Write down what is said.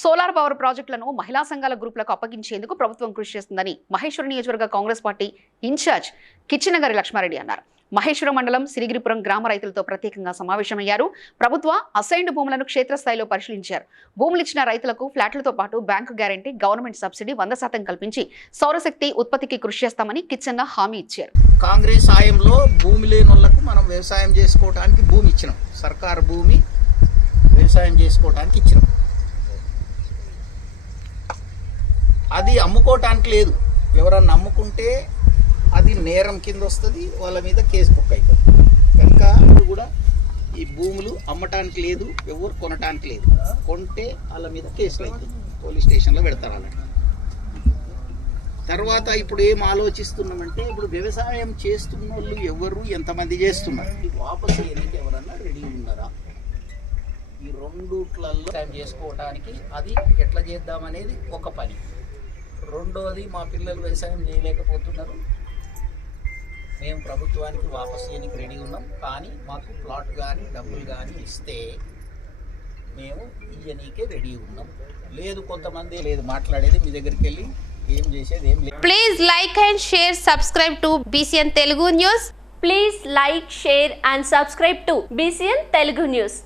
Solar power ప్రాజెక్టులను మహిళా సంఘాల గ్రూపులకు అప్పగించేందుకు ప్రభుత్వం కృషి చేస్తుందని మహేశ్వర నియోజకవర్గ Congress party incharge Kichannagari Laxma Reddy అన్నారు. మహేశ్వర మండలం సిరిగిరిపురం గ్రామ రైతులతో ప్రత్యేకంగా సమావేశమయ్యారు. ప్రభుత్వ అసైన్డ్ భూములను క్షేత్రస్థాయిలో పరిశీలించారు. భూములు ఇచ్చిన రైతులకు ఫ్లాట్లతో పాటు బ్యాంకు గ్యారంటీ గవర్నమెంట్ సబ్సిడీ వంద శాతం కల్పించి సౌరశక్తి ఉత్పత్తికి కృషి చేస్తామని కిచ్చన్న హామీ ఇచ్చారు. కాంగ్రెస్ హాయంలో భూమి లేని మనం వ్యవసాయం చేసుకోవడానికి భూమి ఇచ్చినాం. సర్కారు భూమి వ్యవసాయం చేసుకోవడానికి ఇచ్చినాం. అది అమ్ముకోవటానికి లేదు. ఎవరన్నా అమ్ముకుంటే అది నేరం కింద వస్తుంది వాళ్ళ మీద కేసు బుక్ అవుతుంది కనుక ఇప్పుడు కూడా ఈ భూములు అమ్మటానికి లేదు ఎవరు కొనటానికి లేదు. కొంటే వాళ్ళ మీద కేసులు అవుతుంది పోలీస్ స్టేషన్లో పెడతారు వాళ్ళని. తర్వాత ఇప్పుడు ఏం ఆలోచిస్తున్నామంటే ఇప్పుడు వ్యవసాయం చేస్తున్న వాళ్ళు ఎవరు ఎంతమంది చేస్తున్నారు? వాపసు ఎందుకు ఎవరన్నా రెడీ ఉన్నారా? ఈ రెండుట్లలో టైం చేసుకోవడానికి అది ఎట్లా చేద్దామనేది ఒక పని. రెండోది మా పిల్లలు వ్యవసాయం చేయలేకపోతున్నారు. మేము ప్రభుత్వానికి వాపసు చేయడానికి రెడీ ఉన్నాం. కానీ మాకు ప్లాట్ కానీ డబ్బులు కానీ ఇస్తే మేము ఇయ్యనీకే రెడీ ఉన్నాం. లేదు కొంతమంది లేదు మాట్లాడేది మీ దగ్గరికి వెళ్ళి ఏం చేసేది ఏం లేదు. Please like and share subscribe to BCN Telugu news please like share and subscribe to BCN Telugu news